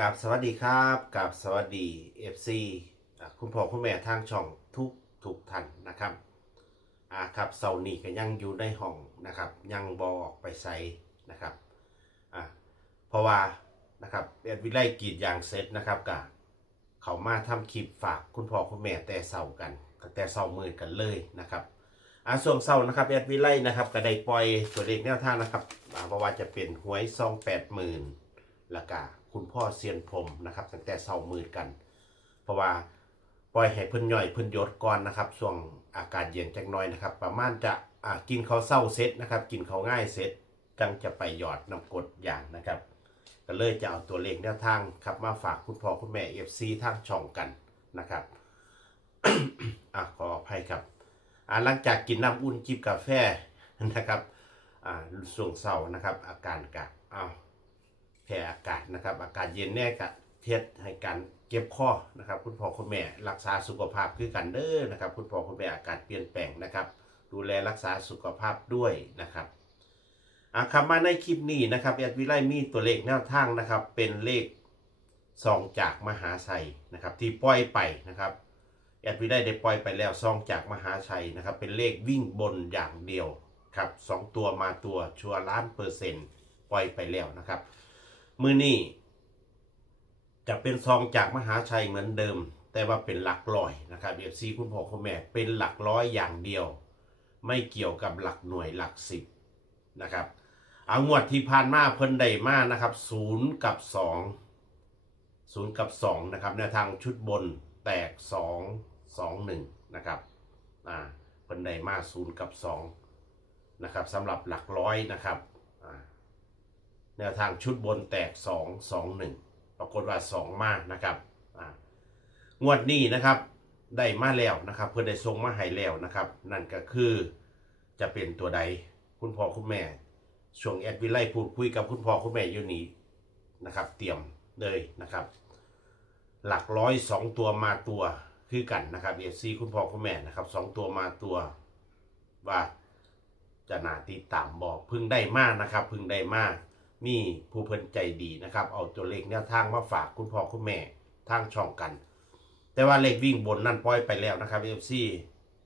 กับสวัสดีครับกับสวัสดี FC คุณพ่อคุณแม่ทางช่องทุกทุกท่านนะครับอ่าครับเสาร์นี้ก็ยังอยู่ในห้องนะครับ ยังบอออกไปใส่นะครับอ่าเพราะว่านะครับเอ็ดวิไลกีดอย่างเสร็จนะครับกะเขามาทำคลิปฝากคุณพ่อคุณแม่แต่เสาร์กันแต่เสาร์มือกันเลยนะครับอ่าส่วนเสาร์นะครับเอ็ดวิไลนะครับก็ได้ปล่อยตัวเลขแนวทางนะครับอ่าเพราะว่าจะเป็นหวยซองแปดหมื่น แล้วก็คุณพ่อเซียนพรมนะครับตั้งแต่เศร้ามือกัน เพราะว่าปล่อยให้เพิ่นย่อยเพิ่นยศก่อนนะครับช่วงอากาศเย็นจักน่อยนะครับ ประมาณจะกินเขาเศร้าเสร็จนะครับ กินเขาง่ายเสร็จจังจะไปหยอดน้ำกดอย่างนะครับก็เลยจะเอาตัวเลขแนวทางครับมาฝากคุณพ่อคุณแม่ FC ทางช่องกันนะครับอะขออภัยครับอ่าหลังจากกินน้ำอุ่นจิบกาแฟนะครับอ่าช่วงเศร้านะครับ อาการกะอ้าว แพ้อากาศนะครับ อากาศเย็นแน่กะเทียดให้การเก็บข้อนะครับ คุณพ่อคุณแม่รักษาสุขภาพคือกันเด้อนะครับ คุณพ่อคุณแม่อากาศเปลี่ยนแปลงนะครับ ดูแลรักษาสุขภาพด้วยนะครับอะครับมาในคลิปนี้นะครับแอดวิไลมีตัวเลขแนวทางนะครับ เป็นเลขซองจากมหาชัยนะครับ ที่ปล่อยไปนะครับแอดวิไลได้ปล่อยไปแล้วซองจากมหาชัยนะครับ เป็นเลขวิ่งบนอย่างเดียวครับสองตัวมาตัวชัวร์ล้านเปอร์เซ็นต์ปล่อยไปแล้วนะครับ มือนี้จะเป็นซองจากมหาชัยเหมือนเดิม แต่ว่าเป็นหลักร้อยนะครับเอฟซีคุณพ่อคุณแม่เป็นหลักร้อยอย่างเดียว ไม่เกี่ยวกับหลักหน่วยหลักสิบนะครับเอางวดที่ผ่านมาเพิ่นได้มานะครับศูนย์กับสองศูนย์กับสองนะครับแนทางชุดบนแตกสองสองหนึ่งนะครับอ่าเพิ่นได้มาศูนย์กับสองนะครับสำหรับหลักร้อยนะครับ แนวทางชุดบนแตก 2 2 1 ปรากฏว่า 2 มากนะครับงวดนี้นะครับได้มาแล้วนะครับ เพื่อได้ทรงมาให้แล้วนะครับ นั่นก็คือจะเป็นตัวใดคุณพ่อคุณแม่ ช่วงแอดวิไลพูดคุยกับคุณพ่อคุณแม่อยู่นี้นะครับ เตรียมเลยนะครับ หลักร้อยสองตัวมาตัวคือกันนะครับเอซีคุณพ่อคุณแม่นะครับสองตัวมาตัวว่าจะนาติดตามบอกพึ่งได้มากนะครับ พึ่งได้มาก มีผู้เพิ่นใจดีนะครับ เอาตัวเลขแนวทางมาฝากคุณพ่อคุณแม่ทางช่องกัน แต่ว่าเลขวิ่งบนนั่นปล่อยไปแล้วนะครับเอฟซี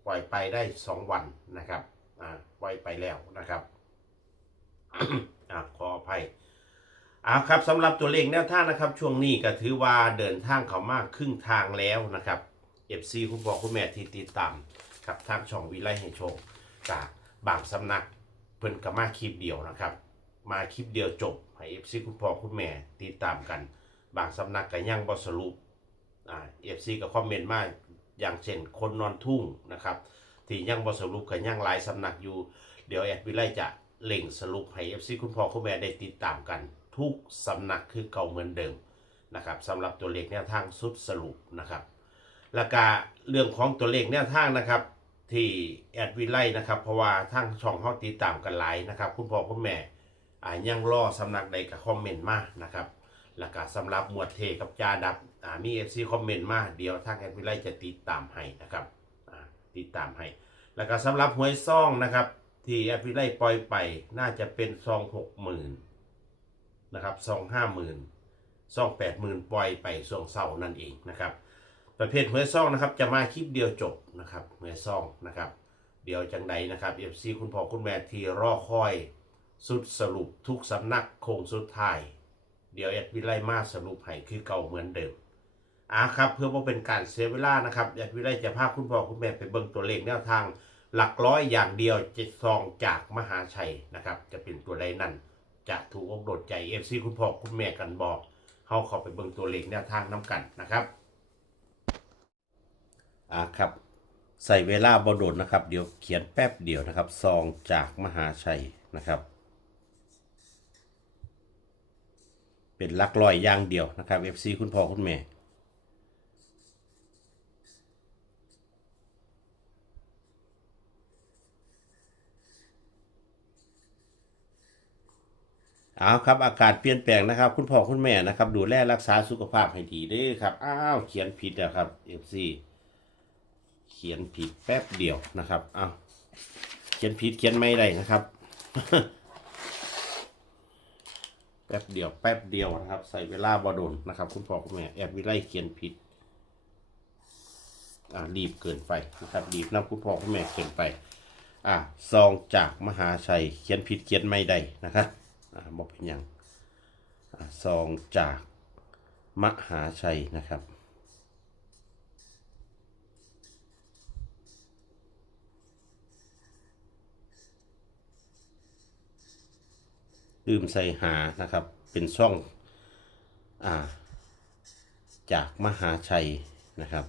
ปล่อยไปได้2วันนะครับอ่าปล่อยไปแล้วนะครับอ่าขออภัยอ่าครับสำหรับตัวเลขแนวทางนะครับ ช่วงนี้ก็ถือว่าเดินทางเขามากครึ่งทางแล้วนะครับเอฟซีคุณพ่อคุณแม่ที่ติดตามครับทางช่องวิไลให้โชคกับบางสำนักเพิ่นก็มาคลิปเดียวนะครับ มาคลิปเดียวจบ ให้เอฟซีคุณพ่อคุณแม่ติดตามกัน บางสำนักก็ยังบอสรุปอ่าเอฟซีก็คอมเมนต์มาอย่างเช่นคนนอนทุ่งนะครับที่ยังบอสรุปก็ยังหลายสำนักอยู่ เดี๋ยวแอดวิไลจะเล่งสรุปให้เอฟซีคุณพ่อคุณแม่ได้ติดตามกัน ทุกสำนักคือเก่าเหมือนเดิมนะครับสำหรับตัวเลขแนวทางสุดสรุปนะครับแล้วก็เรื่องของตัวเลขแนวทางนะครับที่แอดวิไลนะครับเพราะว่าทางช่องเขาติดตามกันหลายนะครับ คุณพ่อคุณแม่ อ่ายังรอสำนักใดกับคอมเมนต์มานะครับแล้วก็สำหรับหมวดเทกับจาดับอ่ามีเอฟซีคอมเมนต์มาเดี๋ยวทางแอดวิไลจะติดตามให้นะครับอ่าติดตามให้ แล้วก็สำหรับหวยซ่องนะครับ ที่แอดวิไลปล่อยไปน่าจะเป็นซองหกหมื่นนะครับซองห้าหมื่นซองแปดหมื่นปล่อยไปช่วงเศร้านั่นเองนะครับ ประเภทหวยซ่องนะครับ จะมาคลิปเดียวจบนะครับหวยซ่องนะครับ เดี๋ยวจังใดนะครับเอฟซีคุณพ่อคุณแม่ที่รอคอย สุดสรุปทุกสำนักโคงสุดท้าย เดี๋ยวแอดวิไลมาสรุปให้คือเก่าเหมือนเดิมอ่าครับเพื่อว่าเป็นการเสียเวลานะครับแอดวิไลจะพาคุณพ่อคุณแม่ไปเบิ่งตัวเลขแนวทาง หลักร้อยอย่างเดียวเจ็ดซองจากมหาชัยนะครับ จะเป็นตัวใดนั่นจะถูกอกโดดใจเอฟซีคุณพ่อคุณแม่กันบอกเฮาข้าไปเบิ่งตัวเลขแนวทางน้กันนะครับอ่าครับใส่เวลาบโดดนะครับ เดี๋ยวเขียนแป๊บเดียวนะครับซองจากมหาชัยนะครับ เป็นลักลอยอย่างเดียวนะครับ FC คุณพ่อคุณแม่เอาครับอากาศเปลี่ยนแปลงนะครับ คุณพ่อคุณแม่นะครับดูแลรักษาสุขภาพให้ดีด้วยครับอ้าวเขียนผิดนะครับ FC เขียนผิดแป๊บเดียวนะครับอ้าวเขียนผิดเขียนไม่ได้นะครับ แป๊บเดียวแป๊บเดียวนะครับ ใส่เวลาบอดนนะครับ คุณพ่อคุณแม่แอบวิไลเขียนผิดอ่ารีบเกินไปนะครับรีบนำคุณพ่อคุณแม่เกินไป อ่าซองจากมหาชัยเขียนผิดเขียนไม่ได้นะครับอ่าบอกเป็นอย่างอ่าซองจากมหาชัยนะครับ ลืมใส่หานะครับ เป็นช่องอ่า จากมหาชัยนะครับ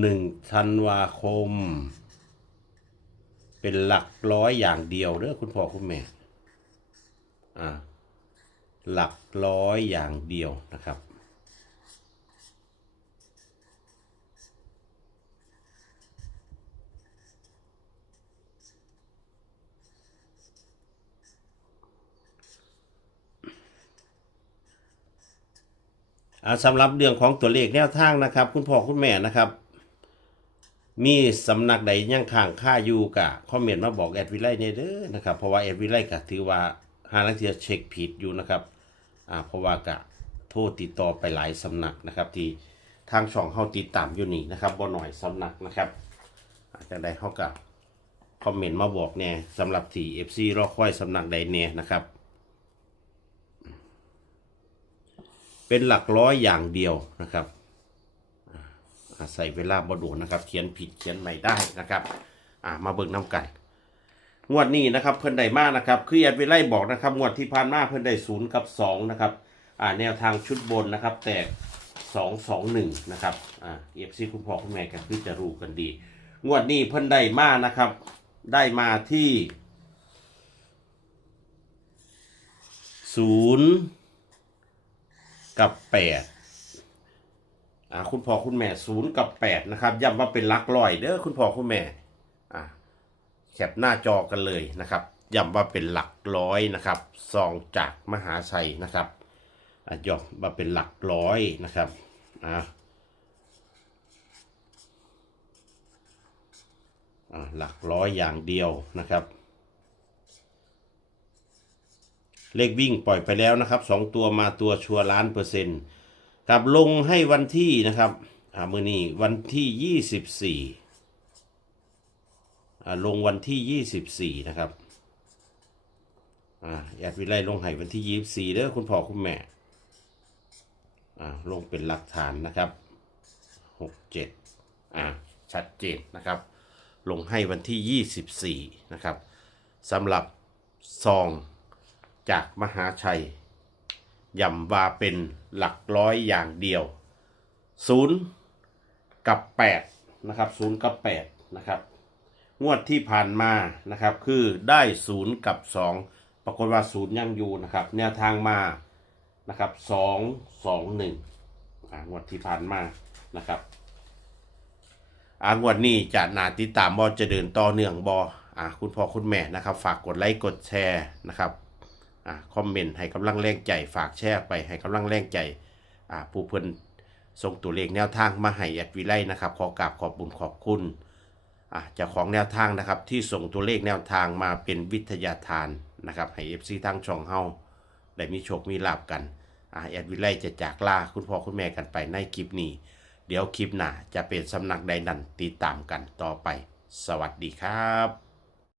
หนึ่งธันวาคม เป็นหลักร้อยอย่างเดียวเด้อคุณพ่อคุณแม่ อ่า หลักร้อยอย่างเดียวนะครับ สำหรับเรื่องของตัวเลขแนวทางนะครับ คุณพ่อคุณแม่นะครับ มีสำนักใดยังข้างค่าอยู่กะคอมเมนต์มาบอกแอดวิไลเนี่ยเด้อนะครับเพราะว่าแอดวิไลกะถือว่าหาลังเทียเช็คผิดอยู่นะครับอ่าเพราะว่ากะโทษติดต่อไปหลายสำนักนะครับที่ทางช่องเฮาติดตามอยู่นี่นะครับบ่หน่อยสำนักนะครับอาจจะได้เฮากับคอมเมนต์มาบอกแน่สำหรับที่ FC รอคอยสำนักใดแน่นะครับ เป็นหลักร้อยอย่างเดียวนะครับใส่เวลาบด่วนนะครับ เขียนผิดเขียนใหม่ได้นะครับมาเบิ่งน้ำกัน งวดนี้นะครับเพิ่นได้มากนะครับคือแอดวิไลบอกนะครับ งวดที่ผ่านมาเพิ่นได้ศูนย์กับสองนะครับแนวทางชุดบนนะครับ แตกสองสองหนึ่งนะครับเอฟซีคุณพ่อคุณแม่กันคือจะรู้กันดี งวดนี้เพิ่นได้มากนะครับ ได้มาที่ศูนย์ กับแปดอ่าคุณพ่อคุณแม่ศูนย์กับแปดนะครับย้ำว่าเป็นหลักร้อยเด้อคุณพ่อคุณแม่อ่าแคปหน้าจอกันเลยนะครับย้ำว่าเป็นหลักร้อยนะครับซองจากมหาชัยนะครับอ่าย้ำว่าเป็นหลักร้อยนะครับอ่าหลักร้อยอย่างเดียวนะครับ เลขวิ่งปล่อยไปแล้วนะครับสองตัวมาตัวชัวร์ล้านเปอร์เซ็นต์กับลงให้วันที่นะครับอ่ามือนี้วันที่ยี่สิบสี่อ่าลงวันที่ยี่สิบสี่นะครับอ่าแอดวิไลลงให้วันที่ยี่สิบสี่เด้อคุณพ่อคุณแม่อ่าลงเป็นหลักฐานนะครับหกเจ็ดอ่าชัดเจนนะครับ ลงให้วันที่ยี่สิบสี่นะครับสำหรับซอง จากมหาชัยย่ำว่าเป็นหลักร้อยอย่างเดียวศูนย์กับแปดนะครับศูนย์กับแปดนะครับ งวดที่ผ่านมานะครับ คือได้ศูนย์กับสองปรากฏว่าศูนย์ยังอยู่นะครับ แนวทางมานะครับสองสองหนึ่งอ่างวดที่ผ่านมานะครับอ่างวดนี้จะนาติดตามบอจะเดินต่อเนื่องบออ่าคุณพ่อคุณแม่นะครับ ฝากกดไลค์กดแชร์นะครับ คอมเมนต์ให้กำลังแรงใจฝากแชร์ไปให้กำลังแรงใจผู้เพิ่นส่งตัวเลขแนวทางมาให้แอดวิไลนะครับขอกราบขอบบุญขอบคุณเจ้าของแนวทางนะครับที่ส่งตัวเลขแนวทางมาเป็นวิทยาทานนะครับให้ FC ทางช่องเฮาได้มีโชคมีลาบกันอแอดวิไลจะจากลาคุณพ่อคุณแม่กันไปในคลิปนี้ เดี๋ยวคลิปหน้าจะเป็นสำนักใดนั้นติดตามกันต่อไป สวัสดีครับ